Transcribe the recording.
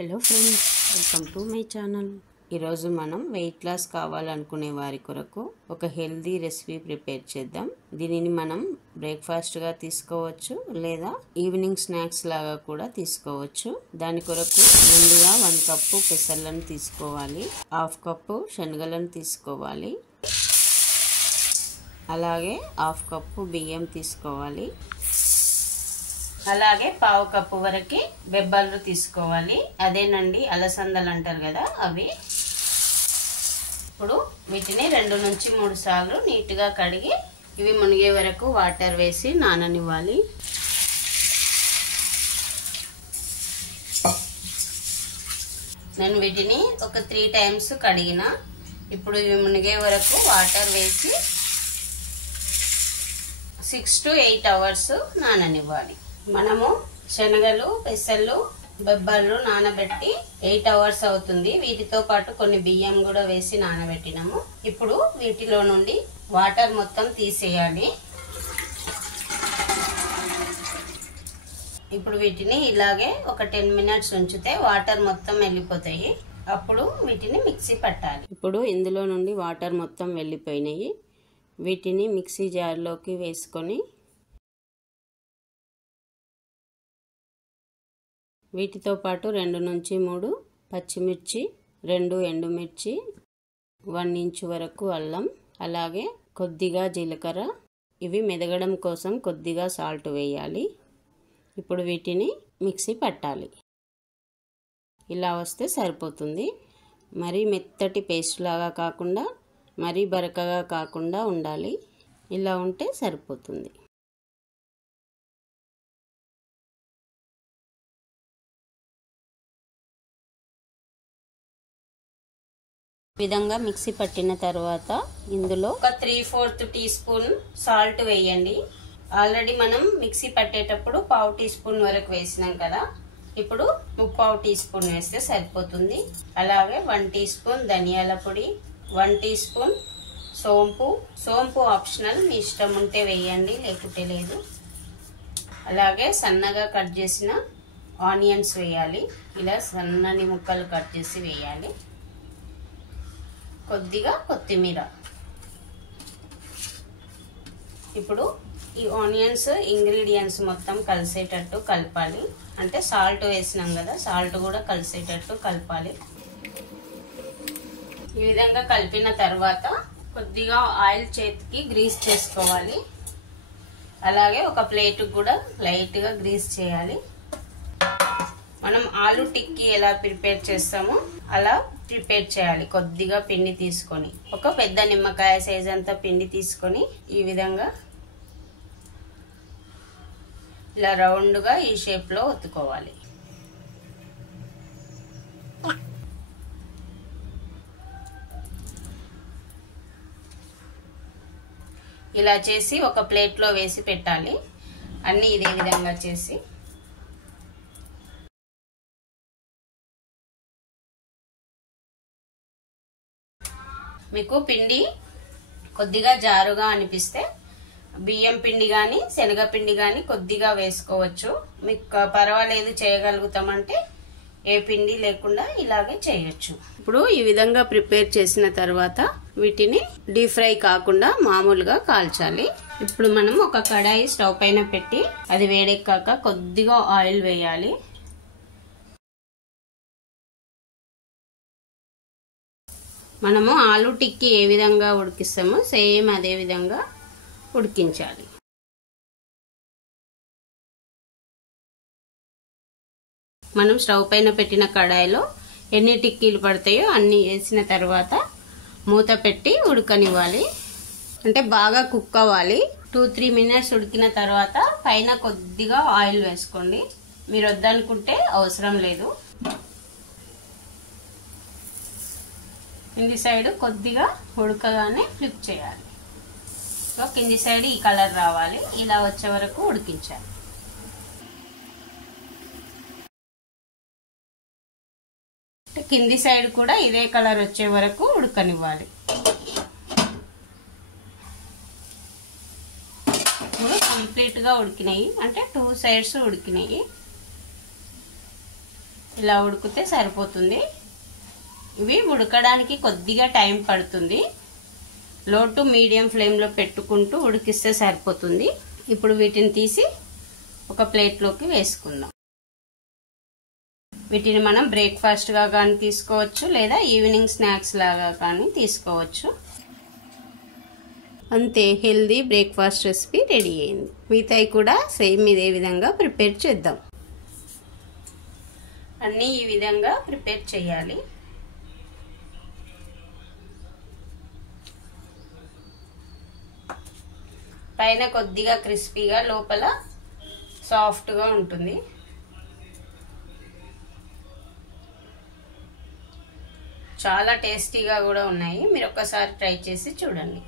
Hello friends, welcome to my channel. ఈరోజు మనం weight loss కావాలనుకునే వారి కొరకు ఒక హెల్దీ రెసిపీ ప్రిపేర్ చేద్దాం. దీనిని మనం బ్రేక్ఫాస్ట్గా తీసుకోవచ్చు లేదా ఈవినింగ్ స్నాక్స్ లాగా కూడా తీసుకోవచ్చు. దాని కొరకు ముందుగా 1 కప్పు పెసర్లను తీసుకోవాలి, 1/2 కప్పు శనగలను తీసుకోవాలి, అలాగే 1/2 కప్పు బియ్యం తీసుకోవాలి, అలాగే 1/4 కప్పు వరకు బెబ్బర్లు తీసుకోవాలి. అదేనండి అలసందలు అంటారు కదా, అవి. ఇప్పుడు వీటిని 2 నుంచి 3 సార్లు నీట్గా కడిగి ఇవి మునిగే వరకు వాటర్ వేసి నాననివ్వాలి. నేను వీటిని ఒక 3 టైమ్స్ కడిగిన. ఇప్పుడు ఇవి మునిగే వరకు వాటర్ వేసి 6 to 8 అవర్స్ నాననివ్వాలి. మనము శనగలు, పెసలు, బెబ్బర్లు నానబెట్టి 8 అవర్స్ అవుతుంది. వీటితో పాటు కొన్ని బియ్యం కూడా వేసి నానబెట్టినాము. ఇప్పుడు వీటిలో నుండి వాటర్ మొత్తం తీసేయాలి. ఇప్పుడు వీటిని ఇలాగే ఒక 10 మినిట్స్ ఉంచితే వాటర్ మొత్తం వెళ్ళిపోతాయి. అప్పుడు వీటిని మిక్సీ పట్టాలి. ఇప్పుడు ఇందులో నుండి వాటర్ మొత్తం వెళ్ళిపోయినాయి. వీటిని మిక్సీ జార్లోకి వేసుకొని వీటితో పాటు 2 నుంచి 3 పచ్చిమిర్చి, 2 ఎండుమిర్చి, 1 ఇంచు వరకు అల్లం, అలాగే కొద్దిగా జీలకర్ర, ఇవి మెదగడం కోసం కొద్దిగా సాల్ట్ వేయాలి. ఇప్పుడు వీటిని మిక్సీ పట్టాలి. ఇలా వస్తే సరిపోతుంది. మరీ మెత్తటి పేస్ట్ లాగా కాకుండా మరీ బరకగా కాకుండా ఉండాలి. ఇలా ఉంటే సరిపోతుంది. విధంగా మిక్సీ పట్టిన తర్వాత ఇందులో ఒక 3/4 టీ స్పూన్ సాల్ట్ వేయండి. ఆల్రెడీ మనం మిక్సీ పట్టేటప్పుడు 1/2 టీ స్పూన్ వరకు వేసినాం కదా, ఇప్పుడు 3/4 టీ స్పూన్ వేస్తే సరిపోతుంది. అలాగే 1 టీ స్పూన్ ధనియాల పొడి, 1 టీ స్పూన్ సోంపు ఆప్షనల్, మీ ఇష్టం ఉంటే వేయండి లేకుంటే లేదు. అలాగే సన్నగా కట్ చేసిన ఆనియన్స్ వేయాలి. ఇలా సన్నని ముక్కలు కట్ చేసి వేయాలి. కొద్దిగా కొత్తిమీర. ఇప్పుడు ఈ ఆనియన్స్ ఇంగ్రీడియంట్స్ మొత్తం కలిసేటట్టు కలపాలి. అంటే సాల్ట్ వేసినాం కదా, సాల్ట్ కూడా కలిసేటట్టు కలపాలి. ఈ విధంగా కలిపిన తర్వాత కొద్దిగా ఆయిల్ చేతికి గ్రీస్ చేసుకోవాలి. అలాగే ఒక ప్లేట్ కూడా లైట్గా గ్రీస్ చేయాలి. మనం ఆలు టిక్కీ ఎలా ప్రిపేర్ చేస్తామో అలా ప్రిపేర్ చేయాలి. కొద్దిగా పిండి తీసుకొని, ఒక పెద్ద నిమ్మకాయ సైజ్ అంతా పిండి తీసుకొని ఈ విధంగా ఇలా రౌండ్గా ఈ షేప్లో ఒత్తుకోవాలి. ఇలా చేసి ఒక ప్లేట్లో వేసి పెట్టాలి. అన్నీ ఇదే విధంగా చేసి మీకు పిండి కొద్దిగా జారుగా అనిపిస్తే బియ్యం పిండి కానీ శనగపిండి కానీ కొద్దిగా వేసుకోవచ్చు. మీకు పర్వాలేదు చేయగలుగుతామంటే ఏ పిండి లేకుండా ఇలాగే చేయొచ్చు. ఇప్పుడు ఈ విధంగా ప్రిపేర్ చేసిన తర్వాత వీటిని డీప్ ఫ్రై కాకుండా మామూలుగా కాల్చాలి. ఇప్పుడు మనం ఒక కడాయి స్టవ్ పైన పెట్టి అది వేడెక్కాక కొద్దిగా ఆయిల్ వేయాలి. మనము ఆలు టిక్కీ ఏ విధంగా ఉడికిస్తామో సేమ్ అదే విధంగా ఉడికించాలి. మనం స్టవ్ పైన పెట్టిన కడాయిలో ఎన్ని టిక్కీలు పడతాయో అన్ని వేసిన తర్వాత మూత పెట్టి ఉడకనివ్వాలి. అంటే బాగా కుక్ అవ్వాలి. 2-3 మినిట్స్ ఉడికిన తర్వాత పైన కొద్దిగా ఆయిల్ వేసుకోండి. మీరు వద్దనుకుంటే అవసరం లేదు. కింది సైడ్ కొద్దిగా ఉడకగానే ఫ్లిప్ చేయాలి. సో కింది సైడ్ ఈ కలర్ రావాలి. ఇలా వచ్చే వరకు ఉడికించాలి. కింది సైడ్ కూడా ఇదే కలర్ వచ్చే వరకు ఉడకనివ్వాలి. ఇప్పుడు కంప్లీట్ గా ఉడికినాయి, అంటే 2 సైడ్స్ ఉడికినాయి. ఇలా ఉడికితే సరిపోతుంది. ఇవి ఉడకడానికి కొద్దిగా టైం పడుతుంది. లో టు మీడియం ఫ్లేమ్లో పెట్టుకుంటూ ఉడికిస్తే సరిపోతుంది. ఇప్పుడు వీటిని తీసి ఒక ప్లేట్లోకి వేసుకుందాం. వీటిని మనం బ్రేక్ఫాస్ట్గా కానీ తీసుకోవచ్చు, లేదా ఈవినింగ్ స్నాక్స్ లాగా కానీ తీసుకోవచ్చు. అంతే, హెల్దీ బ్రేక్ఫాస్ట్ రెసిపీ రెడీ అయింది. మిగతాయి కూడా సేమ్ ఇదే విధంగా ప్రిపేర్ చేద్దాం. అన్నీ ఈ విధంగా ప్రిపేర్ చేయాలి. పైన కొద్దిగా క్రిస్పీగా, లోపల సాఫ్ట్గా ఉంటుంది. చాలా టేస్టీగా కూడా ఉన్నాయి. మీరు ఒక్కసారి ట్రై చేసి చూడండి.